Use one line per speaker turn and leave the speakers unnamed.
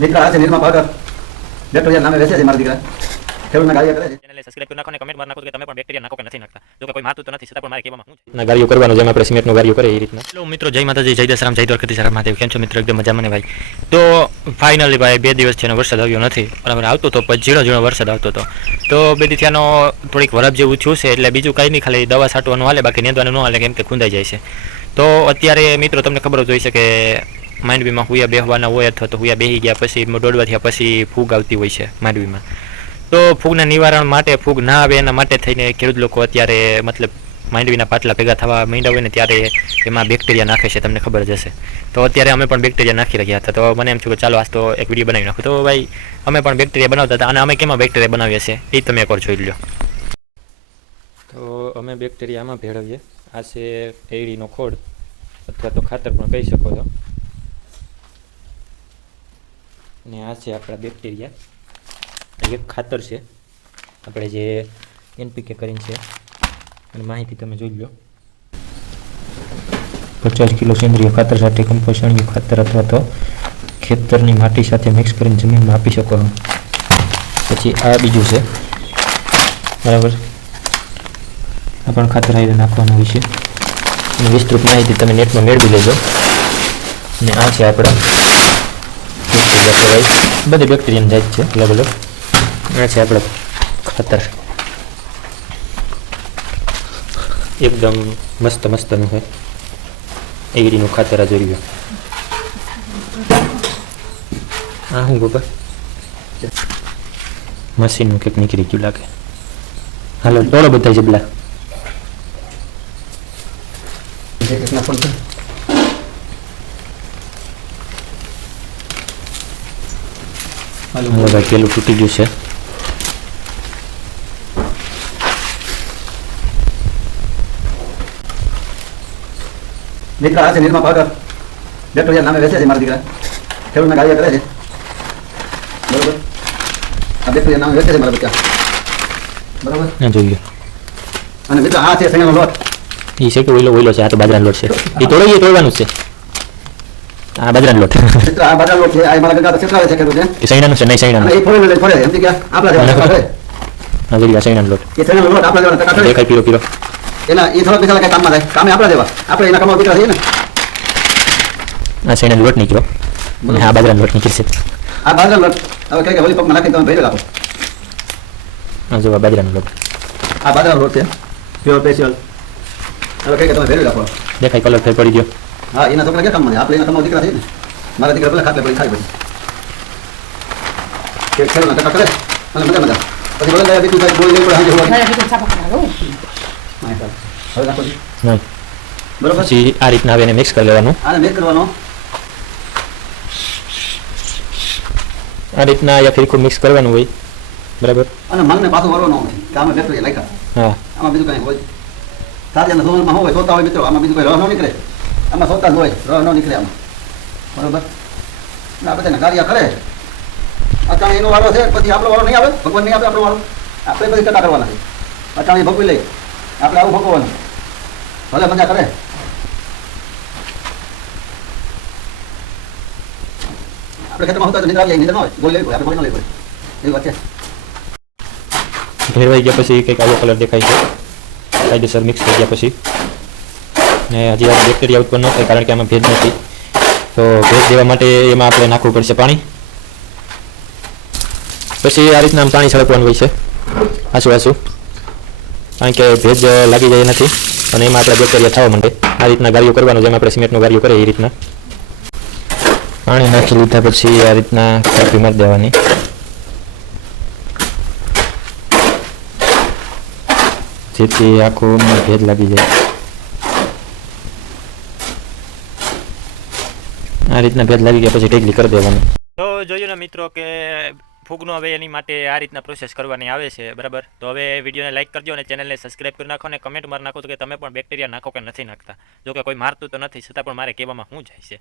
દીકરા આ છે નિર્મા પાકર બેક્ટેરિયા નામે વેચે છે મારા દીકરા. ખેડૂતને ગાળિયા કરે છે.
ચેનલને સબસ્ક્રાઇબ કરી નાખો અને કમેન્ટ નાખો કે તમે પણ બેક્ટેરિયા નાખો કે નથી નાખતા. જો કે કોઈ મારતું તો નથી છતાં પણ મારે કહેવામાં શું
ના ગાડીઓ કરવાનો જેમ આપણે સિમેન્ટનો ગાડીઓ કરે એ રીતના.
હેલો મિત્રો જય માતાજી જય દસરામ જય દ્વારકાથી સારા મહાદેવ. કેમ છો મિત્રો? એકદમ મજામાં ને ભાઈ? તો ફાઇનલી ભાઈ બે દિવસ છે વરસાદ આવ્યો નથી. બરાબર આવતો હતો પછી ઝીણો ઝીણો વરસાદ આવતો હતો તો બે દી થયાનો થોડીક વરફ જેવું થયું છે એટલે બીજું કઈ નહીં ખાલી દવા છાંટવાનું હાલે બાકી નેદવાનું ન હાલે કેમ કે ખૂંદાઈ જાય છે. તો અત્યારે મિત્રો તમને ખબર જ હોય છે કે માંડવીમાં હુયા બેહવાના હોય અથવા તો હુયા બેહી ગયા પછી દોડવા થયા પછી ફૂગ આવતી હોય છે માંડવીમાં. તો ફૂગના નિવારણ માટે ફૂગ ના આવે એના માટે થઈને ખેડૂત લોકો અત્યારે મતલબ માંડવીના પાટલા ભેગા થવા માંડ્યા હોય ને ત્યારે એમાં બેક્ટેરિયા નાખે છે, તમને ખબર જ હશે. તો અત્યારે અમે પણ બેક્ટેરિયા નાખી રહ્યા હતા. તો મને એમ થયું કે ચાલો આજ તો એક વીડિયો બનાવી નાખું. તો ભાઈ, અમે પણ બેક્ટેરિયા બનાવતા હતા અને અમે કેમાં બેક્ટેરિયા બનાવીએ છીએ? એ તમે એકવાર જોઈ લો
તો અમે બેક્ટેરિયામાં ભેળવીએ. આ છે એડીનો ખોડ અથવા તો ખાતર પણ કહી શકો છો. અને આ છે આપણા બેક્ટેરિયા. એક ખાતર છે. આપણે જે એનપીકે કરીને છે અને માહિતી તમે જોઈ લો. પચાસ કિલો સેન્દ્રિય ખાતર સાથે કમ્પોસ્ટ ખાતર અથવા તો ખેતરની માટી સાથે મિક્સ કરીને જમીનમાં આપી શકો પછી આ બીજું છે. બરાબર? આ પણ ખાતર આવી નાખવાનું હોય છે. અને વિસ્તૃત માહિતી તમે નેટમાં મેળવી લેજો. અને આ છે આપણા બધી બેક્ટેરિયાની જાત છે અલગ અલગ આ છે આપણે ખાતર. એકદમ મસ્ત મસ્તનું હોય. એગરીનું ખાતર આ જોઈ લો આ હું બાબા મશીનનું કંઈક નીકળી ગયું લાગે. હાલો, દોડો બધા જબલા
જય કૃષ્ણ પણ છે
હાલો ભાઈ પેલું તૂટી ગયું છે
દીકરા આ છે નિર્મા પાકર બેક્ટેરિયા નામે વેચે છે મારા દીકરા ખેડૂતને ગાળિયા કરે છે બરોબર આ બેક્ટેરિયા નામે વેચે છે મારા બચ્ચા બરોબર
ના જોઈએ
અને મિત્ર આ છે સૈયાનો લોટ
એ છે કે ઓઈલો ઓઈલો છે આ તો બાજરાનો લોટ છે એ તોડો એ તોડવાનું જ છે આ બાજરાનો લોટ.
મિત્ર આ બાજરાનો લોટ છે આ મારા કાકા કેટલા વેચે કર્યો છે
એ સૈણાનો છે નહીં સૈણાનો
એ ફોરેન લે ફોરેન એમ કે આપલા
દેવા છે આ જરી સૈણાનો લોટ.
એ સૈણાનો લોટ આપલા દેવા કાકા
દેખાય પીરો પીરો
એના એ થોડા પૈસા કામમાં થાય. કામે આપલા દેવા આપણે એના કામમાં બેઠા છે ને.
આ સૈણાનો લોટ નીકળ્યો. મને આ બાજરાનો લોટ નીકળશે
આ બાજરાનો લોટ. હવે કઈ કે હોલી પગમાં નાખી તમે ભેરો રાખો.
આ જો આ બાજરાનો લોટ.
આ બાજરાનો લોટ છે. Pure special. હવે કઈ કે તમે ભેરો રાખો.
દેખાય કલર થઈ પડી ગયો.
હા એના છોકરા ક્યાં કામમાં છે આપણે એના કામમાં દીકરા છીએ ને. મારા દીકરા પેલા ખાટલે પડી ખાઈ પછી. કે ખેડૂતના ટકા કરે. અને મજા મજા. પછી બોલે ગયા બીજું કઈ બોલી નહીં પડે. હવે નાખો બરોબર?
પછી આ રીતના હવે એને મિક્સ કરી લેવાનું.
આને મિક્સ કરવાનો.
આ રીતના યા ફિરકું મિક્સ કરવાનું હોય. બરાબર?
અને મનને પાછું વળવાનો હોય કે આમાં બેક્ટેરિયા લાયકા.
હા.
આમાં બીજું કઈ હોય. તારે ધોરણમાં હોય? સોતા હોય મિત્રો આમાં બીજું કઈ રહ ન નીકળે. આમાં સોતા હોય, રહ ન નીકળે આમાં. બરોબર? ના, બધાને કાર્ય કરે અચાણે એનો વારો છે, પછી આપણો વારો નહીં આવે? ભગવાન નહીં આપે આપણો વારો? આપણે પછી કટા કરવાના છે. અચાણે ભગવી લઈએ આપણે આવું ભોગવવાનું. ભલે મજા કરે. આપણે ખેતરમાં હોતા તો નિંદ્રા આવી નિંદ્રા હોય. એવી વાત
ભેરવાઈ ગયા પછી કંઈક આવો કલર દેખાય છે. કાયદેસર મિક્સ થઈ ગયા પછી. ને હજી આ બેક્ટેરિયા ઉત્પન્ન ન થાય કારણ કે આમાં ભેજ નથી. તો ભેજ દેવા માટે એમાં આપણે નાખવું પડશે પાણી. પછી આ રીતના આમ પાણી છળકવાનું હોય છે. આસુ આસુ કારણ કે ભેજ લાગી જાય નથી. અને એમાં આપણે બેક્ટેરિયા થવા માંડે. આ રીતના ગાળીઓ કરવાનું, જેમ આપણે સિમેન્ટનું ગાળીઓ કરે એ રીતના. પાણી નાખી લીધા પછી આ રીતના કાપી મારી દેવાની. જેથી આખું ભેજ લાગી જાય. આ રીતના ભેદ લાગી ગયા પછી ટેકલી કરી દેવાનું.
તો જોયું ને મિત્રો કે ફૂગનો હવે એની માટે આ રીતના પ્રોસેસ કરવાની આવે છે, બરાબર? તો હવે વિડીયોને લાઈક કરજો અને ચેનલને સબસ્ક્રાઇબ કરી નાખો અને કમેન્ટ માર નાખો તો કે તમે પણ બેક્ટેરિયા નાખો કે નથી નાખતા. જો કે કોઈ મારતું તો નથી, છતાં પણ મારે કહેવામાં શું જાય છે.